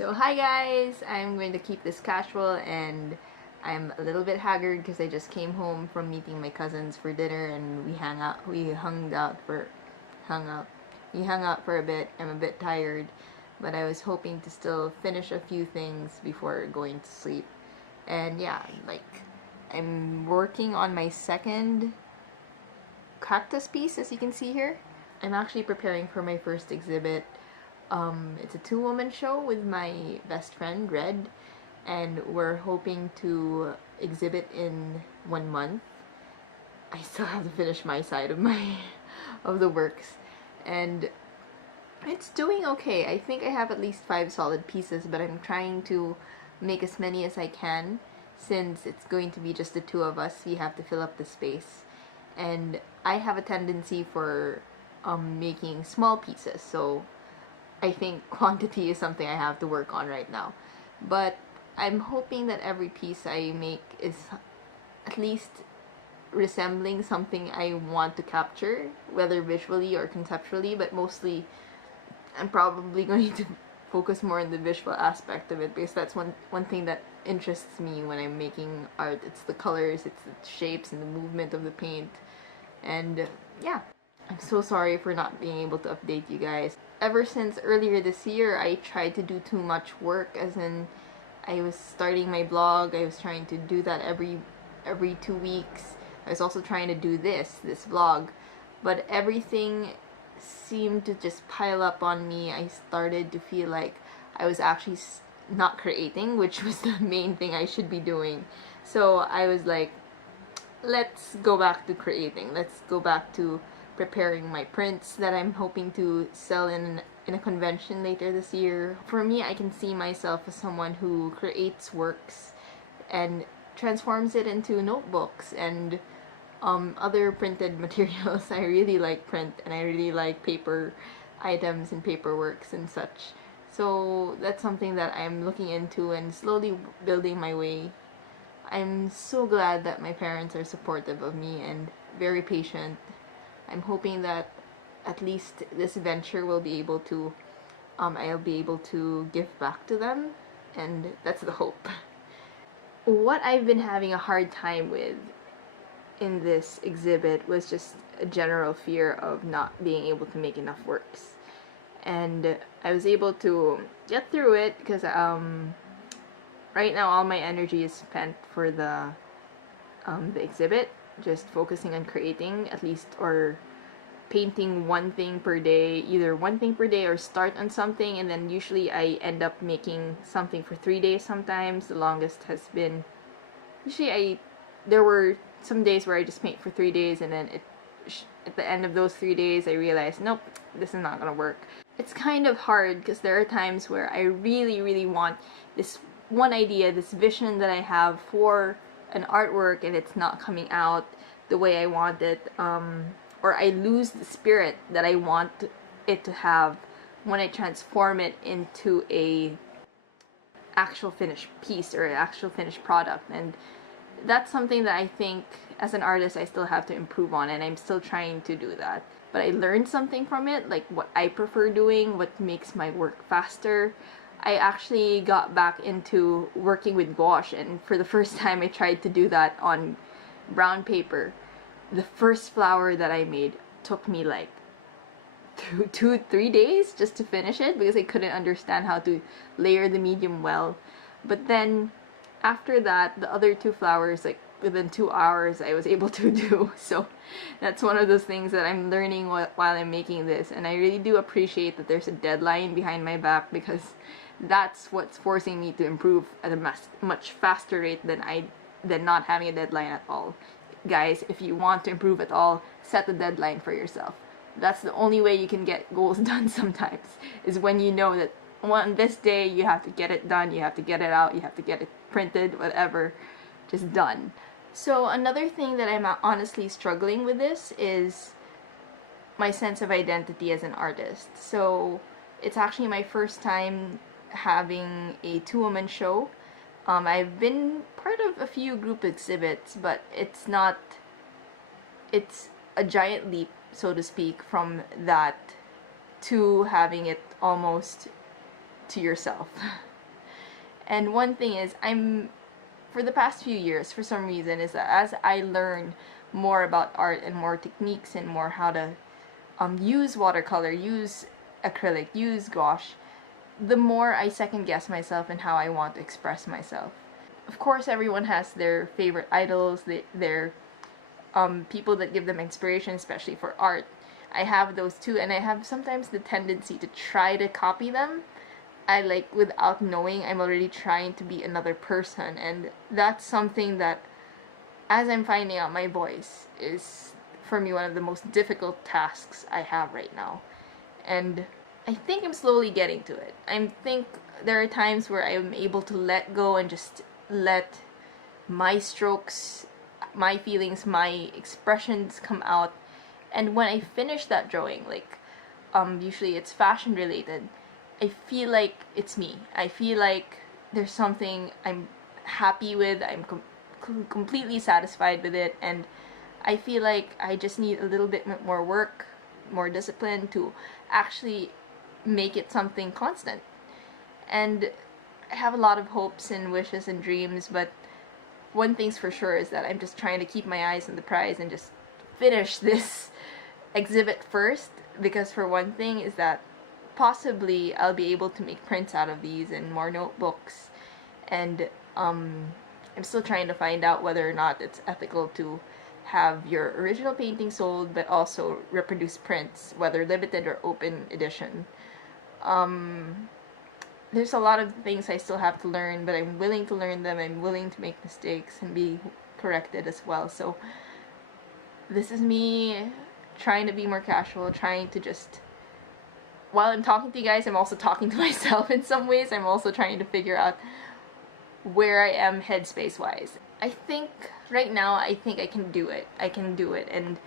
So hi guys, I'm going to keep this casual and I'm a little bit haggard because I just came home from meeting my cousins for dinner and we hung out, we hung out for a bit. I'm a bit tired, but I was hoping to still finish a few things before going to sleep. And yeah, I'm working on my second cactus piece, as you can see here. I'm actually preparing for my first exhibit. It's a two-woman show with my best friend, Red, and we're hoping to exhibit in 1 month. I still have to finish my side of of the works, and it's doing okay. I think I have at least 5 solid pieces, but I'm trying to make as many as I can since it's going to be just the two of us. We have to fill up the space, and I have a tendency for making small pieces, so I think quantity is something I have to work on right now. But I'm hoping that every piece I make is at least resembling something I want to capture, whether visually or conceptually, but mostly I'm probably going to focus more on the visual aspect of it because that's one thing that interests me when I'm making art. It's the colors, it's the shapes and the movement of the paint. And yeah, I'm so sorry for not being able to update you guys. Ever since earlier this year, I tried to do too much work, as in I was starting my blog. I was trying to do that every 2 weeks. I was also trying to do this vlog, but everything seemed to just pile up on me. I started to feel like I was actually not creating, which was the main thing I should be doing. So I was like, let's go back to creating. Let's go back to preparing my prints that I'm hoping to sell in a convention later this year. For me, I can see myself as someone who creates works and transforms it into notebooks and other printed materials. I really like print and I really like paper items and paperworks and such. So that's something that I'm looking into and slowly building my way. I'm so glad that my parents are supportive of me and very patient. I'm hoping that at least this venture will be able to, I'll be able to give back to them, and that's the hope. What I've been having a hard time with in this exhibit was just a general fear of not being able to make enough works. And I was able to get through it because right now all my energy is spent for the exhibit, just focusing on creating at least, or painting one thing per day, either one thing per day or start on something, and then usually I end up making something for 3 days sometimes. The longest has been, there were some days where I just paint for 3 days and then at the end of those 3 days I realized, nope, this is not gonna work. It's kind of hard because there are times where I really want this one idea, this vision that I have for an artwork, and it's not coming out the way I want it, or I lose the spirit that I want it to have when I transform it into a actual finished piece or an actual finished product. And that's something that I think as an artist I still have to improve on, and I'm still trying to do that. But I learned something from it, like what I prefer doing, what makes my work faster. I actually got back into working with gouache, and for the first time I tried to do that on brown paper. The first flower that I made took me like 3 days just to finish it because I couldn't understand how to layer the medium well. But then after that, the other 2 flowers, like within 2 hours I was able to do. So that's one of those things that I'm learning while I'm making this, and I really do appreciate that there's a deadline behind my back, because that's what's forcing me to improve at a much faster rate than not having a deadline at all. Guys, if you want to improve at all, set a deadline for yourself. That's the only way you can get goals done sometimes, is when you know that on this day you have to get it done, you have to get it out, you have to get it printed, whatever, just done. So another thing that I'm honestly struggling with this is my sense of identity as an artist. So it's actually my first time having a two-woman show. I've been part of a few group exhibits, but it's a giant leap, so to speak, from that to having it almost to yourself. And one thing is, for the past few years, for some reason, is that as I learn more about art and more techniques and more how to use watercolor, use acrylic, use gouache, the more I second guess myself and how I want to express myself. Of course, everyone has their favorite idols, their people that give them inspiration, especially for art. I have those too, and I have sometimes the tendency to try to copy them. I like, without knowing, I'm already trying to be another person, and that's something that, as I'm finding out my voice, is for me one of the most difficult tasks I have right now. And I think I'm slowly getting to it. I think there are times where I'm able to let go and just let my strokes, my feelings, my expressions come out. And when I finish that drawing, like usually it's fashion related, I feel like it's me. I feel like there's something I'm happy with. I'm completely satisfied with it, and I feel like I just need a little bit more work, more discipline to actually make it something constant. And I have a lot of hopes and wishes and dreams, but one thing's for sure is that I'm just trying to keep my eyes on the prize and just finish this exhibit first, because for one thing is that possibly I'll be able to make prints out of these and more notebooks, and I'm still trying to find out whether or not it's ethical to have your original painting sold but also reproduce prints, whether limited or open edition. There's a lot of things I still have to learn, but I'm willing to learn them. I'm willing to make mistakes and be corrected as well. So this is me trying to be more casual, trying to just, while I'm talking to you guys, I'm also talking to myself in some ways. I'm also trying to figure out where I am headspace wise. I think right now, I think I can do it. I can do it, and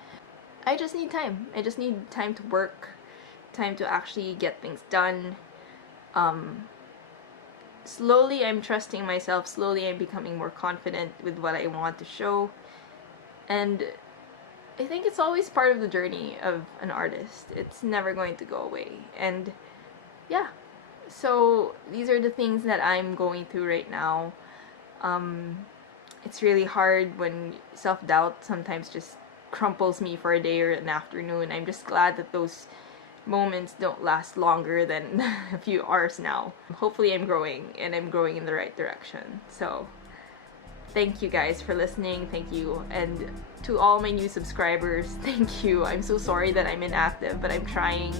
I just need time. I just need time to work, time to actually get things done. Slowly I'm trusting myself, slowly I'm becoming more confident with what I want to show, and I think it's always part of the journey of an artist. It's never going to go away. And yeah, so these are the things that I'm going through right now. It's really hard when self-doubt sometimes just crumples me for a day or an afternoon. I'm just glad that those moments don't last longer than a few hours now. Hopefully I'm growing, and I'm growing in the right direction. So thank you guys for listening. Thank you. And to all my new subscribers, thank you. I'm so sorry that I'm inactive, but I'm trying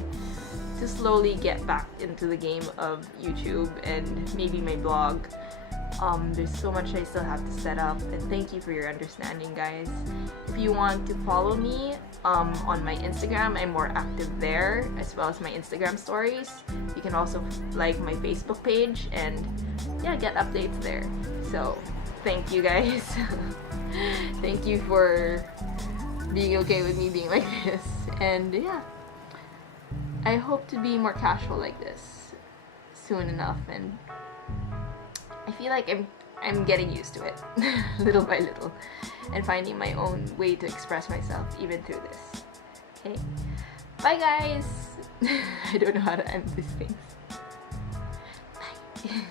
to slowly get back into the game of YouTube and maybe my blog. There's so much I still have to set up, and thank you for your understanding, guys. If you want to follow me on my Instagram, I'm more active there, as well as my Instagram stories. You can also like my Facebook page and yeah, get updates there. So thank you guys. Thank you for being okay with me being like this, and yeah, I hope to be more casual like this soon enough, and I feel like I'm getting used to it little by little, and finding my own way to express myself even through this. Okay, bye guys. I don't know how to end these things. Bye.